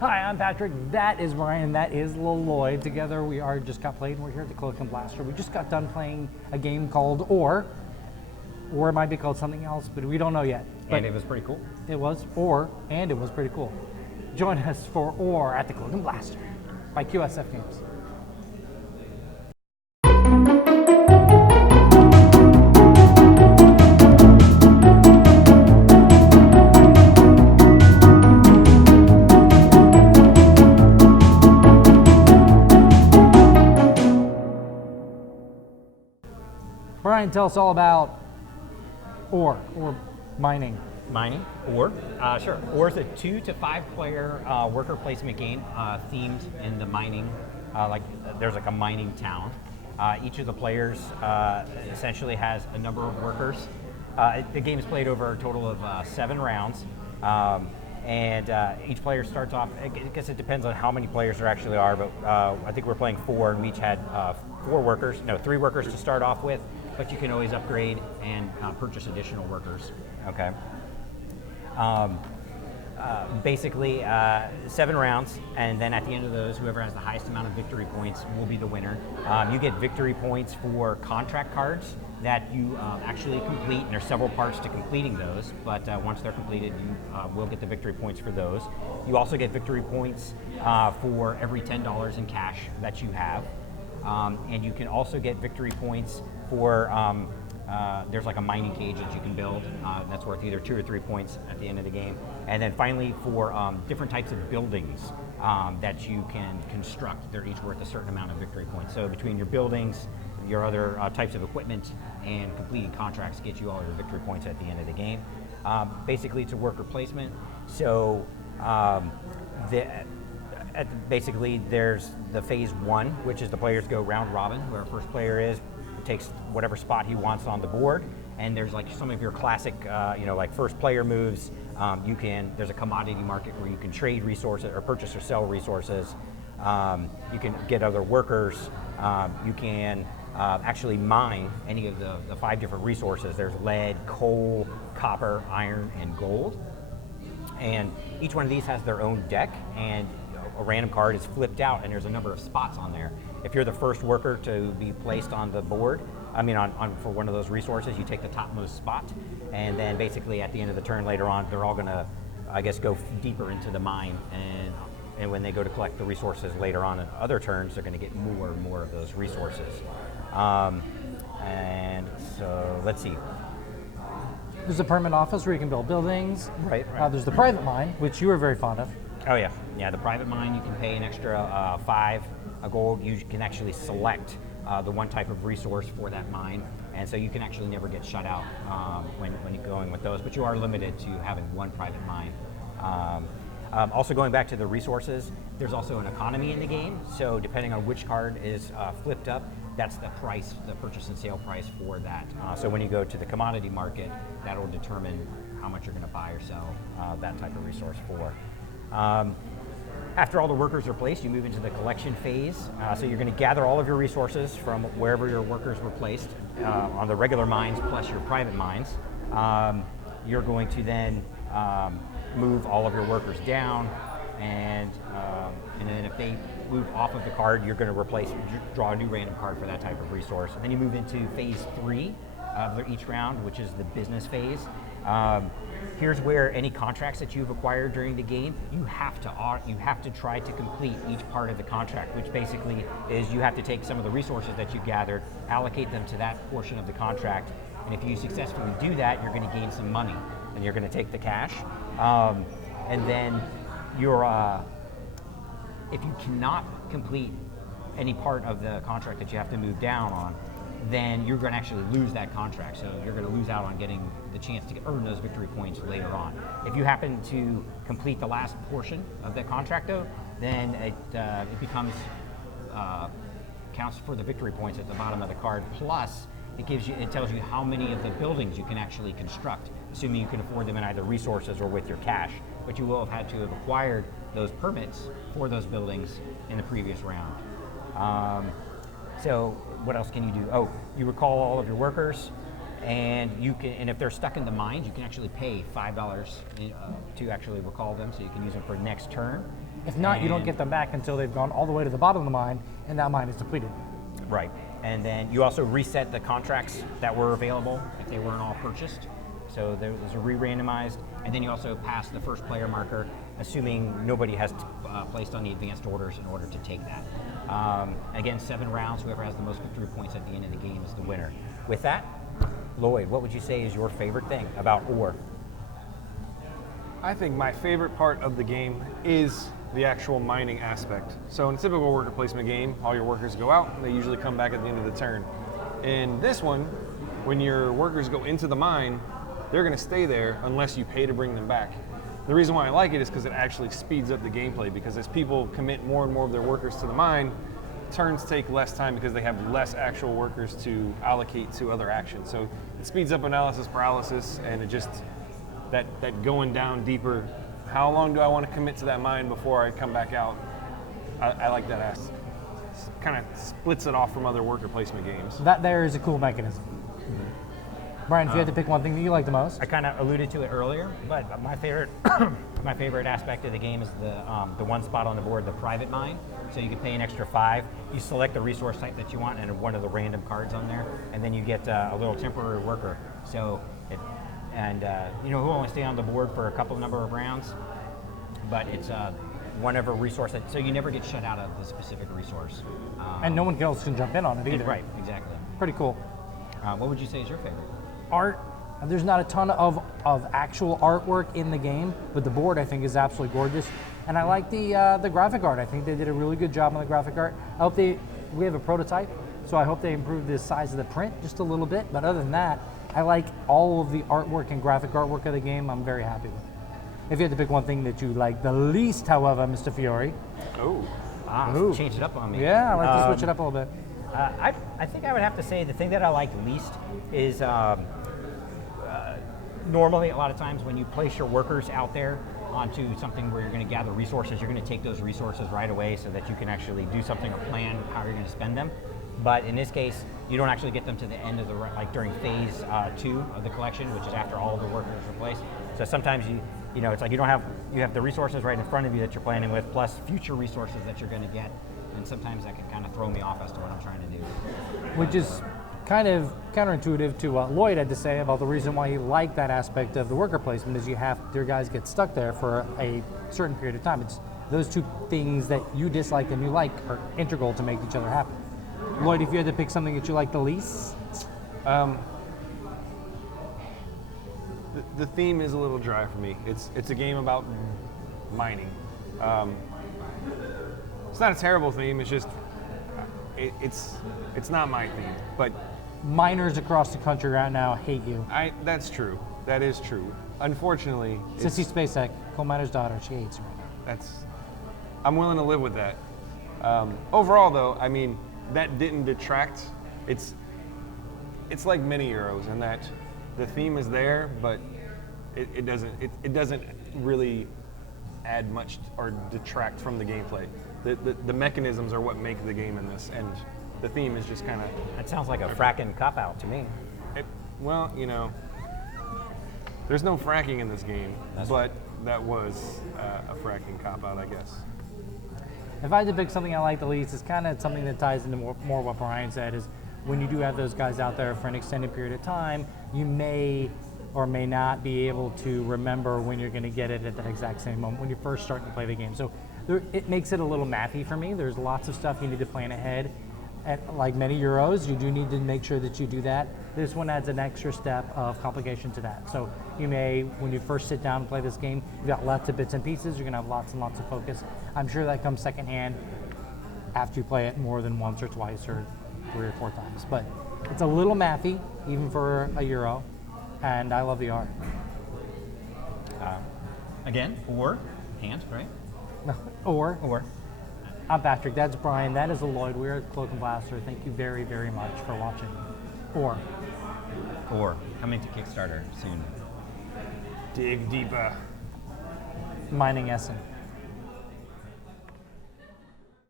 Hi, I'm Patrick. That is Brian. That is Lloyd. Together we are just got played. We're here at the Cloak and Blaster. We just got done playing a game called or it might be called something else, but we don't know yet. But And it was pretty cool. it was and it was pretty cool. Join us for Or at the Cloak and Blaster by QSF Games. Brian, tell us all about or mining. Mining, Or. Sure. Or is a 2 to 5 player worker placement game themed in the mining, there's like a mining town. Each of the players essentially has a number of workers. The game is played over a total of 7 rounds. And each player starts off, I guess it depends on how many players there actually are, but I think we're playing 4 and we each had 3 workers to start off with, but you can always upgrade and purchase additional workers. Okay. Basically 7 rounds, and then at the end of those, whoever has the highest amount of victory points will be the winner. You get victory points for contract cards that you actually complete, and there's several parts to completing those, but once they're completed, you will get the victory points for those. You also get victory points for every $10 in cash that you have, and you can also get victory points for there's like a mining cage that you can build that's worth either 2 or 3 points at the end of the game. And then finally for different types of buildings that you can construct, they're each worth a certain amount of victory points. So between your buildings, your other types of equipment, and completing contracts get you all your victory points at the end of the game. Basically it's a worker placement. So basically there's the phase 1, which is the players go round robin, where our first player takes whatever spot he wants on the board, and there's like some of your classic, like first player moves. There's a commodity market where you can trade resources or purchase or sell resources. You can get other workers. You can actually mine any of the 5 different resources. There's lead, coal, copper, iron, and gold. And each one of these has their own deck, and a random card is flipped out, and there's a number of spots on there. If you're the first worker to be placed on the board, for one of those resources, you take the topmost spot, and then basically at the end of the turn later on, they're all gonna, go deeper into the mine, and when they go to collect the resources later on in other turns, they're gonna get more and more of those resources. And so, let's see. There's a permanent office where you can build buildings. Right. There's the private mine, which you were very fond of. Oh yeah, the private mine, you can pay an extra 5 gold. You can actually select the one type of resource for that mine, and so you can actually never get shut out when you're going with those, but you are limited to having one private mine. Also going back to the resources, there's also an economy in the game, so depending on which card is flipped up, that's the price, the purchase and sale price for that. So when you go to the commodity market, that'll determine how much you're going to buy or sell that type of resource for. After all the workers are placed, you move into the collection phase. So you're going to gather all of your resources from wherever your workers were placed on the regular mines plus your private mines. You're going to then move all of your workers down, and then if they move off of the card, you're going to draw a new random card for that type of resource. And then you move into phase 3 of each round, which is the business phase. Here's where any contracts that you've acquired during the game, you have to try to complete each part of the contract, which basically is you have to take some of the resources that you gathered, allocate them to that portion of the contract, and if you successfully do that, you're going to gain some money, and you're going to take the cash. And then if you cannot complete any part of the contract that you have to move down on, then you're going to actually lose that contract. So you're going to lose out on getting the chance to earn those victory points later on. If you happen to complete the last portion of that contract, though, then it becomes counts for the victory points at the bottom of the card. Plus, it tells you how many of the buildings you can actually construct, assuming you can afford them in either resources or with your cash. But you will have had to have acquired those permits for those buildings in the previous round. So what else can you do? Oh, you recall all of your workers, And and if they're stuck in the mines, you can actually pay $5 to actually recall them, so you can use them for next turn. If not, you don't get them back until they've gone all the way to the bottom of the mine, and that mine is depleted. Right. And then you also reset the contracts that were available if they weren't all purchased. So those are re-randomized. And then you also pass the first player marker, assuming nobody has placed on the advanced orders in order to take that. Again, 7 rounds. Whoever has the most victory points at the end of the game is the winner. With that, Lloyd, what would you say is your favorite thing about Ore? I think my favorite part of the game is the actual mining aspect. So in a typical worker placement game, all your workers go out, and they usually come back at the end of the turn. In this one, when your workers go into the mine, they're going to stay there unless you pay to bring them back. The reason why I like it is because it actually speeds up the gameplay, because as people commit more and more of their workers to the mine, turns take less time because they have less actual workers to allocate to other actions. So it speeds up analysis paralysis, and it just, that going down deeper, how long do I want to commit to that mine before I come back out? I like that. Kind of splits it off from other worker placement games. That there is a cool mechanism. Brian, if you had to pick one thing that you like the most. I kind of alluded to it earlier, but my favorite my favorite aspect of the game is the one spot on the board, the private mine. So you can pay an extra 5. You select the resource type that you want and one of the random cards on there, and then you get a little temporary worker. So he'll only stay on the board for a couple number of rounds, but it's whatever resource so you never get shut out of the specific resource. And no one else can jump in on it either. Right, exactly. Pretty cool. What would you say is your favorite? Art. There's not a ton of actual artwork in the game, but the board I think is absolutely gorgeous. And I like the graphic art. I think they did a really good job on the graphic art. I hope we have a prototype, so I hope they improve the size of the print just a little bit. But other than that, I like all of the artwork and graphic artwork of the game. I'm very happy with it. If you had to pick one thing that you like the least, however, Mr. Fiore. Change it up on me. Yeah, I like to switch it up a little bit. I think I would have to say the thing that I like least is normally a lot of times when you place your workers out there onto something where you're going to gather resources, you're going to take those resources right away so that you can actually do something or plan how you're going to spend them. But in this case, you don't actually get them to the end of during phase 2 of the collection, which is after all of the workers are placed. So sometimes it's like you have the resources right in front of you that you're planning with, plus future resources that you're going to get. And sometimes that can kind of throw me off as to what I'm trying to do. Which is kind of counterintuitive to what Lloyd had to say about the reason why he liked that aspect of the worker placement is your guys get stuck there for a certain period of time. It's those two things that you dislike and you like are integral to make each other happy. Lloyd, if you had to pick something that you like the least? The theme is a little dry for me. It's a game about mining. It's not a terrible theme. It's just it's not my theme. But miners across the country right now hate you. That's true. That is true. Unfortunately, Sissy Spacek, coal miner's daughter, she hates you right now. I'm willing to live with that. Overall, though, I mean, that didn't detract. It's like mini Euros in that the theme is there, but it doesn't really add much or detract from the gameplay. The mechanisms are what make the game in this, and the theme is just kind of. That sounds like a fracking cop-out to me. Well, there's no fracking in this game, but that was a fracking cop-out, I guess. If I had to pick something I like the least, it's kind of something that ties into more what Brian said, is when you do have those guys out there for an extended period of time, you may or may not be able to remember when you're going to get it at that exact same moment when you're first starting to play the game. So it makes it a little mathy for me. There's lots of stuff you need to plan ahead. Like many Euros, you do need to make sure that you do that. This one adds an extra step of complication to that. So you may, when you first sit down and play this game, you've got lots of bits and pieces, you're gonna have lots and lots of focus. I'm sure that comes secondhand after you play it more than once or twice or 3 or 4 times. But it's a little mathy, even for a Euro, and I love the art. Again, or hand, right? Or. I'm Patrick, that's Brian, that is Lloyd. We're at Cloak and Blaster. Thank you very, very much for watching. Or coming to Kickstarter soon. Dig deeper. Mining Essen.